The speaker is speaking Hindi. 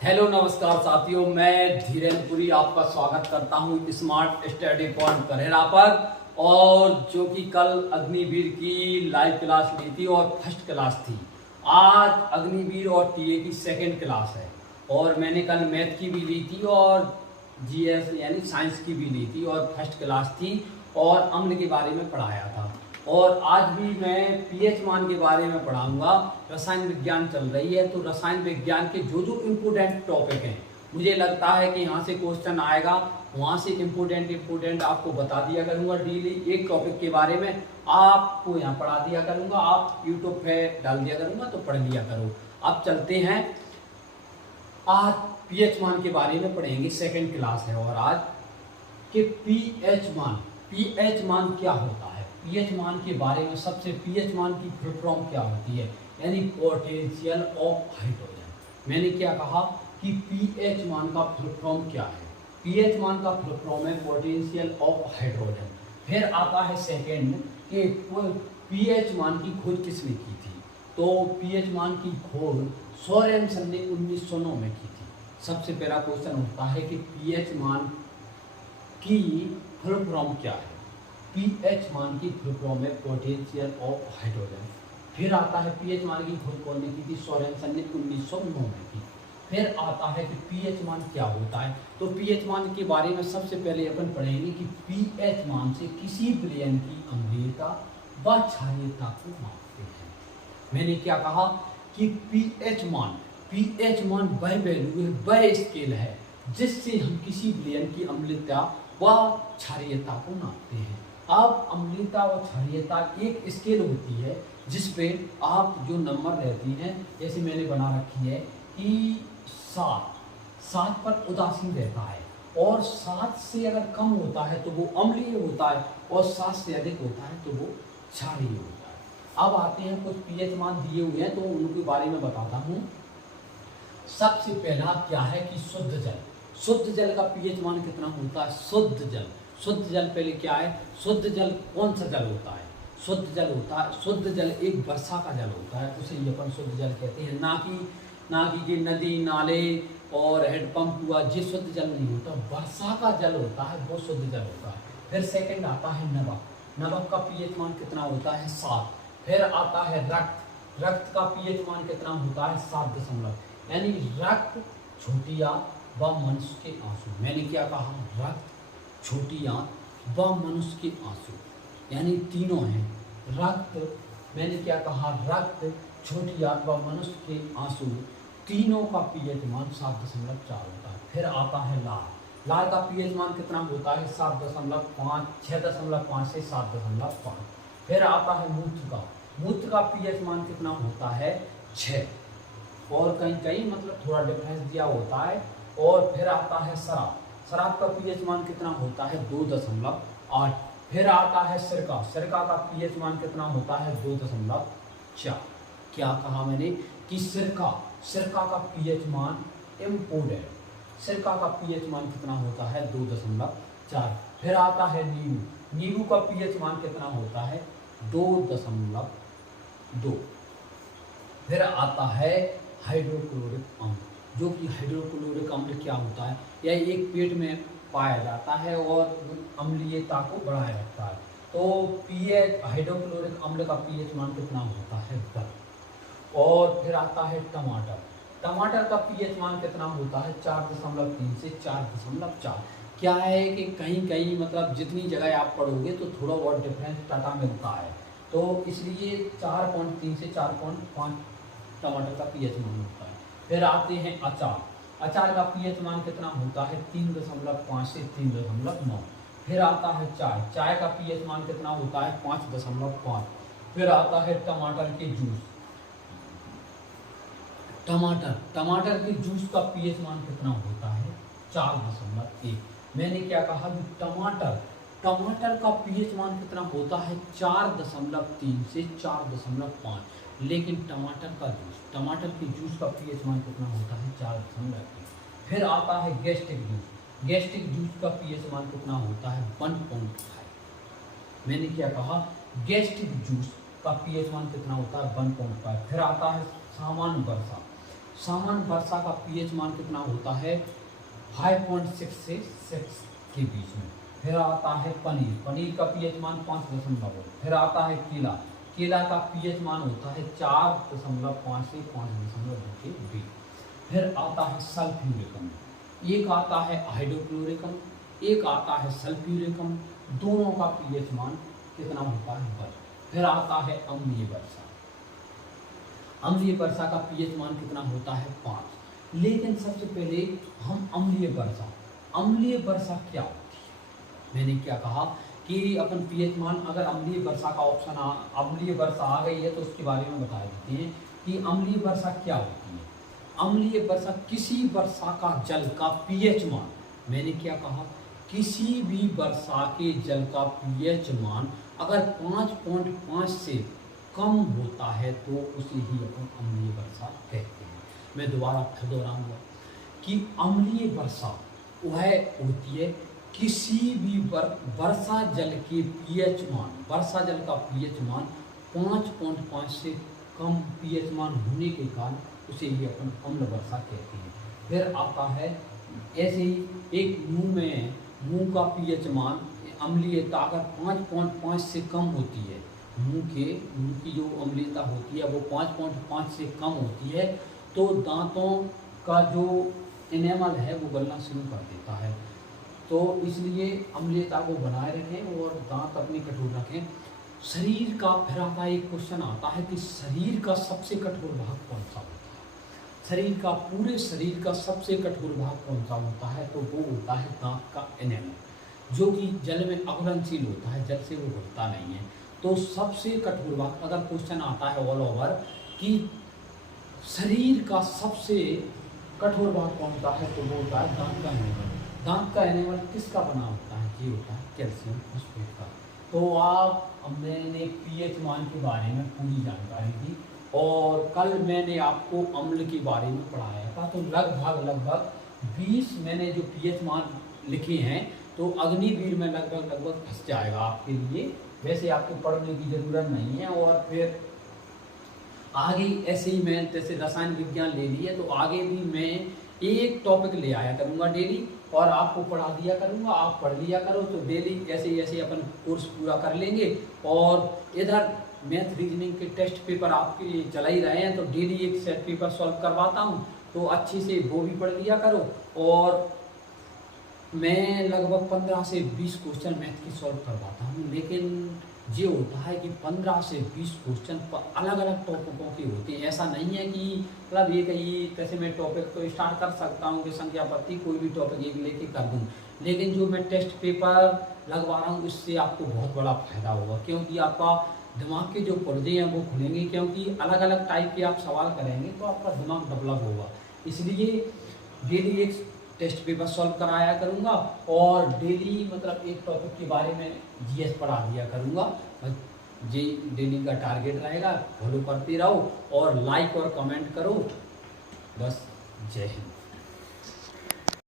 हेलो नमस्कार साथियों, मैं धीरेन्द्र पुरी आपका स्वागत करता हूं स्मार्ट स्टडी पॉइंट करेरा पर। और जो कि कल अग्निवीर की लाइव क्लास ली थी और फर्स्ट क्लास थी। आज अग्निवीर और टीए की सेकंड क्लास है। और मैंने कल मैथ की भी ली थी और जीएस यानी साइंस की भी ली थी और फर्स्ट क्लास थी और अम्ल के बारे में पढ़ाया था। और आज भी मैं पीएच मान के बारे में पढ़ाऊंगा। रसायन विज्ञान चल रही है तो रसायन विज्ञान के जो जो इम्पोर्टेंट टॉपिक हैं, मुझे लगता है कि यहाँ से क्वेश्चन आएगा, वहाँ से इम्पोर्टेंट आपको बता दिया करूँगा। डेली एक टॉपिक के बारे में आपको यहाँ पढ़ा दिया करूँगा, आप यूट्यूब पे डाल दिया करूँगा तो पढ़ लिया करो। अब चलते हैं, आज पीएच मान के बारे में पढ़ेंगे, सेकेंड क्लास है। और आज के पीएच मान क्या होता है, पीएच मान के बारे में सबसे पीएच मान की फुल फॉर्म क्या होती है, यानी पोटेंशियल ऑफ हाइड्रोजन। मैंने क्या कहा कि पीएच मान का फुल फॉर्म क्या है। पीएच मान का फुल फॉर्म है पोटेंशियल ऑफ हाइड्रोजन। फिर आता है सेकंड कि पीएच मान की खोज किसने की थी, तो पीएच मान की खोज सोरेनसन ने 1909 में की थी। सबसे पहला क्वेश्चन उठता है कि पीएच मान की फुल फॉर्म क्या है। पीएच मान की फुल फॉर्म है पोटेंशियल ऑफ हाइड्रोजन। फिर आता है पीएच मान की खोज कौन ने की थी, सोरेनसन ने 1909 में की। फिर आता है कि पीएच मान क्या होता है, तो पीएच मान के बारे में सबसे पहले अपन पढ़ेंगे कि पीएच मान से किसी विलयन की अम्लीयता व क्षारीयता को मापते हैं। मैंने क्या कहा कि पीएच मान वह वैल्यू है, वह स्केल है जिससे हम किसी विलयन की अम्लीयता व क्षारीयता को नापते हैं। अब अम्लीयता और क्षारीयता एक स्केल होती है जिसपे आप जो नंबर रहती हैं, जैसे मैंने बना रखी है कि 7 पर उदासीन रहता है और 7 से अगर कम होता है तो वो अम्लीय होता है और 7 से अधिक होता है तो वो क्षारीय होता है। अब आते हैं, कुछ पीएच मान दिए हुए हैं तो उनके बारे में बताता हूँ। सबसे पहला क्या है कि शुद्ध जल का पीएच मान कितना होता है। शुद्ध जल पहले क्या है, शुद्ध जल कौन सा जल होता है, शुद्ध जल एक वर्षा का जल होता है, उसे ये अपन शुद्ध जल कहते हैं। ना कि नदी नाले और हैंडपंप हुआ, ये शुद्ध जल नहीं होता, वर्षा का जल होता है वो शुद्ध जल होता है। फिर सेकंड आता है नमक का पीएच मान कितना होता है, 7। फिर आता है रक्त का पीएच मान कितना होता है, 7 यानी रक्त, छोटी आंत व मनुष्य के आंसू। मैंने क्या कहा, रक्त, छोटी आंत व मनुष्य के आंसू, यानी तीनों हैं। रक्त, मैंने क्या कहा, रक्त, छोटी आंत व मनुष्य के आंसू, तीनों का पीएच मान 7.4 होता है। फिर आता है लाल का पीएच मान कितना होता है, 7.5, 6.5 से 7.5। फिर आता है मूत्र का पीएच मान कितना होता है, 6, और कहीं मतलब थोड़ा डिफरेंस दिया होता है। और फिर आता है शराब का पीएच मान कितना होता है, 2.8। फिर आता है सिरका का पीएच मान कितना होता है, 2.4। क्या कहा मैंने कि सिरका का पीएच मान इम्पोर्टेंट, सिरका का पीएच मान कितना होता है, 2.4। फिर आता है नींबू का पीएच मान कितना होता है, 2.2। फिर आता है हाइड्रोक्लोरिक अम्ल, जो कि हाइड्रोक्लोरिक अम्ल क्या होता है, यह एक पेट में पाया जाता है और अम्लीयता को बढ़ाए रखता है। तो पीएच हाइड्रोक्लोरिक अम्ल का पीएच मान कितना होता है, 10। और फिर आता है टमाटर का पीएच मान कितना होता है, 4.3 से 4.4। क्या है कि कहीं मतलब जितनी जगह आप पढ़ोगे तो थोड़ा बहुत डिफरेंस टाटा मिलता है, तो इसलिए 4.3 से 4.5 टमाटर का पीएच मान होता है। फिर आते हैं अचार का पीएच मान कितना होता है, 3.5 से 3.9। फिर आता है चाय का पीएच मान कितना होता है, 5.5। फिर आता है टमाटर के जूस का पीएच मान कितना होता है, 4.1। मैंने क्या कहा कि टमाटर का पीएच मान कितना होता है, 4.3 से 4.5। लेकिन टमाटर के जूस का पीएच मान कितना होता है, 4.3। फिर आता है गैस्ट्रिक जूस का पीएच मान कितना होता है, 1.5। मैंने क्या कहा, गैस्ट्रिक जूस का पीएच मान कितना होता है, 1.5। फिर आता है सामान्य सामान्य वर्षा का पीएच मान कितना होता है 5.6 से 6 के बीच में। फिर आता है पनीर, पनीर का पीएच मान 5.2। फिर आता है केला, केला का पीएच मान होता है 4.5 से 5.2 के बीच। फिर आता है सल्फ्यूरिकम, एक आता है हाइड्रोक्लोरिकम, एक आता है सल्फ्यूरिकम, दोनों का पीएच मान कितना होता है 10। फिर आता है अम्लीय वर्षा, अम्लीय वर्षा का पीएच मान कितना होता है 5। लेकिन सबसे पहले हम अम्लीय वर्षा, अम्लीय वर्षा क्या होती है, मैंने क्या कहा कि अपन पीएच मान, अगर अम्लीय वर्षा का ऑप्शन अम्लीय वर्षा आ गई है तो उसके बारे में बता देते हैं कि अम्लीय वर्षा क्या होती है। अम्लीय वर्षा किसी वर्षा का जल का पीएच मान, मैंने क्या कहा, किसी भी वर्षा के जल का पीएच मान अगर 5.5 से कम होता है तो उसे ही अपन अम्लीय वर्षा कहते हैं। मैं दोबारा फिर दोहराऊंगा कि अम्लीय वर्षा वह होती है किसी भी वर्षा जल के पीएच मान, वर्षा जल का पीएच मान 5.5 से कम पीएच मान होने के कारण उसे ही अपन अम्ल वर्षा कहते हैं। फिर आता है ऐसे ही एक मुंह का पीएच मान अम्लीयता अगर 5.5 से कम होती है, मुंह की जो अम्लीयता होती है वो 5.5 से कम होती है तो दांतों का जो एनेमल है वो गलना शुरू कर देता है। तो इसलिए अम्लीयता को बनाए रखें और दांत अपने कठोर रखें। शरीर का, फिर आता एक क्वेश्चन आता है कि शरीर का सबसे कठोर भाग कौन सा होता है, शरीर का, पूरे शरीर का सबसे कठोर भाग कौन सा होता है, तो वो होता है दांत का एनेमल, जो कि जल में अघुलनशील होता है, जल से वो घुलता नहीं है। तो सबसे कठोर भाग, अगर क्वेश्चन आता है ऑल ओवर कि शरीर का सबसे कठोर भाग कौन सा है, तो वो होता है दांत का एनेमल। दांत का एनेमल किसका बना होता है, ये होता है कैल्शियम फॉस्फेट का। तो मैंने पीएच मान के बारे में पूरी जानकारी दी और कल मैंने आपको अम्ल के बारे में पढ़ाया था। तो लगभग 20 मैंने जो पीएच मान लिखे हैं तो अग्निवीर में लगभग फंस जाएगा आपके लिए, वैसे आपको पढ़ने की ज़रूरत नहीं है। और फिर आगे ऐसे ही मैं जैसे रसायन विज्ञान ले लिए तो आगे भी मैं एक टॉपिक ले आया करूँगा डेली और आपको पढ़ा दिया करूँगा, आप पढ़ लिया करो। तो डेली ऐसे अपन कोर्स पूरा कर लेंगे। और इधर मैथ रीजनिंग के टेस्ट पेपर आपके चला ही रहे हैं तो डेली एक सेट पेपर सॉल्व करवाता हूँ, तो अच्छे से वो भी पढ़ लिया करो। और मैं लगभग 15 से 20 क्वेश्चन मैथ की सॉल्व करवाता हूँ, लेकिन ये होता है कि 15 से 20 क्वेश्चन अलग अलग टॉपिकों के होते हैं। ऐसा नहीं है कि मतलब एक ही कैसे मैं टॉपिक तो स्टार्ट कर सकता हूँ कि संख्या पत्ती कोई भी टॉपिक एक लेके कर दूँ, लेकिन जो मैं टेस्ट पेपर लगवा रहा हूँ इससे आपको बहुत बड़ा फायदा होगा, क्योंकि आपका दिमाग के जो पर्दे हैं वो खुलेंगे, क्योंकि अलग अलग टाइप के आप सवाल करेंगे तो आपका दिमाग डेवलप होगा। इसलिए डेली एक टेस्ट पेपर सॉल्व कराया करूँगा और डेली मतलब एक टॉपिक के बारे में जीएस पढ़ा दिया करूँगा। ये डेली का टारगेट रहेगा, फॉलो करते रहो और लाइक और कमेंट करो। बस, जय हिंद।